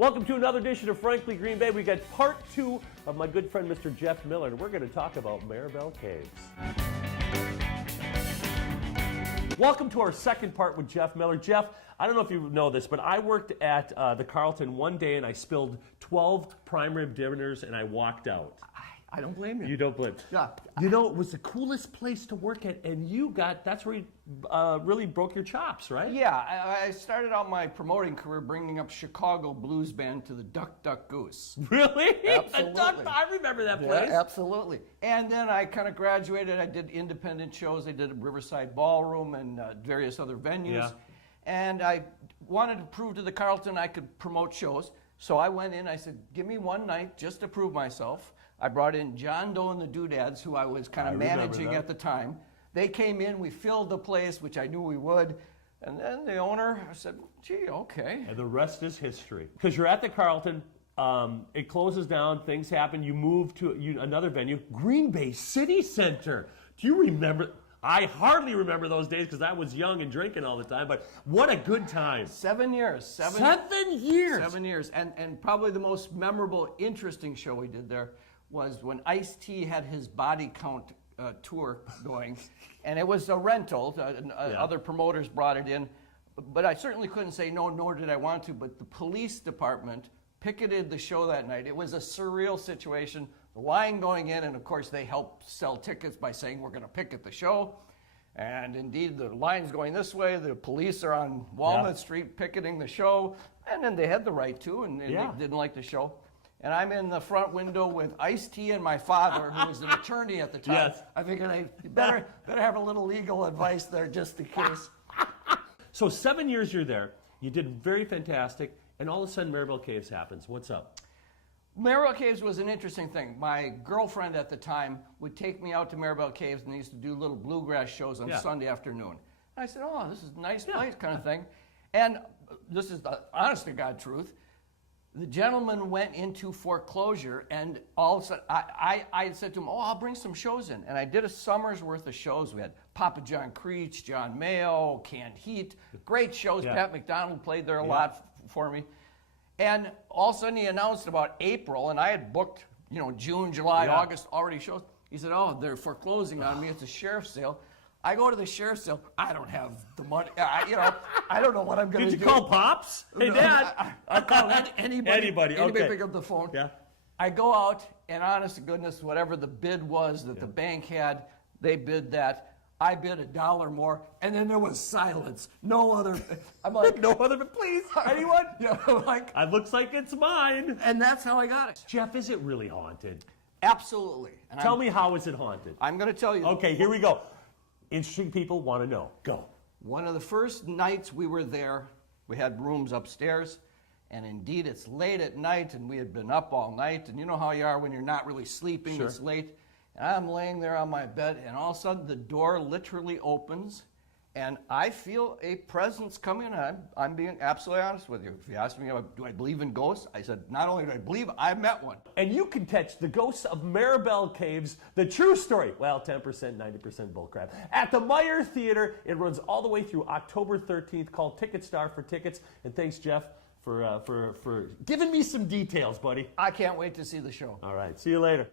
Welcome to another edition of Frankly Green Bay. We got part two of my good friend Mr. Jeff Miller, and we're going to talk about Maribel Caves. Welcome to our second part with Jeff Miller. Jeff, I don't know if you know this, but I worked at the Carlton one day and I spilled 12 prime rib dinners and I walked out. I don't blame you. You don't blame. Yeah. You know, it was the coolest place to work at, and that's where you really broke your chops, right? Yeah, I started out my promoting career bringing up Chicago blues band to the Duck Duck Goose. Really? Absolutely. I remember that place. Yeah, absolutely. And then I kind of graduated. I did independent shows. I did a Riverside Ballroom and various other venues. Yeah. And I wanted to prove to the Carlton I could promote shows. So I went in, I said, give me one night just to prove myself. I brought in John Doe and the Doodads, who I was kind of managing at the time. They came in, we filled the place, which I knew we would. And then the owner said, gee, okay. And the rest is history. Because you're at the Carlton, it closes down, things happen, you move to another venue, Green Bay City Center. Do you remember? I hardly remember those days because I was young and drinking all the time, but what a good time. 7 years. 7 years? 7 years. And probably the most memorable, interesting show we did there was when Ice-T had his body count tour going. And it was a rental. Other promoters brought it in. But I certainly couldn't say no, nor did I want to. But the police department picketed the show that night. It was a surreal situation. The line going in, and of course they helped sell tickets by saying we're going to picket the show. And indeed, the line's going this way. The police are on Walnut Street picketing the show. And then they had the right to, and they didn't like the show. And I'm in the front window with Ice-T and my father, who was an attorney at the time. Yes. I figured I better have a little legal advice there just in case. So 7 years you're there. You did very fantastic. And all of a sudden, Maribel Caves happens. What's up? Maribel Caves was an interesting thing. My girlfriend at the time would take me out to Maribel Caves, and they used to do little bluegrass shows on Sunday afternoon. And I said, oh, this is a nice place kind of thing. And this is the honest-to-God truth. The gentleman went into foreclosure, and all of a sudden, I said to him, oh, I'll bring some shows in. And I did a summer's worth of shows. We had Papa John Creech, John Mayo, Canned Heat, great shows. Yeah. Pat McDonald played there a lot for me. And all of a sudden, he announced about April, and I had booked, June, July, August, already shows. He said, oh, they're foreclosing on me. It's a sheriff's sale. I go to the sheriff's sale. I don't have the money. I don't know what I'm going to do. Did you call Pops? Hey, Dad. I called anybody. Anybody, okay. Pick up the phone. Yeah. I go out, and honest to goodness, whatever the bid was that the bank had, they bid that. I bid $1 more, and then there was silence. No other. I'm like, No other, but please, anyone? I'm like, It looks like it's mine. and that's how I got it. Jeff, is it really haunted? Absolutely. And Tell me, how is it haunted? I'm going to tell you. Okay, here we go. Interesting people want to know. Go. One of the first nights we were there, we had rooms upstairs, and indeed it's late at night, and we had been up all night, and you know how you are when you're not really sleeping, Sure. It's late. And I'm laying there on my bed, and all of a sudden the door literally opens, and I feel a presence coming. I'm being absolutely honest with you. If you ask me, do I believe in ghosts? I said, not only do I believe, I met one. And you can catch the ghosts of Maribel Caves, the true story. Well, 10%, 90% bullcrap. At the Meyer Theater. It runs all the way through October 13th. Call Ticketstar for tickets. And thanks, Jeff, for giving me some details, buddy. I can't wait to see the show. All right. See you later.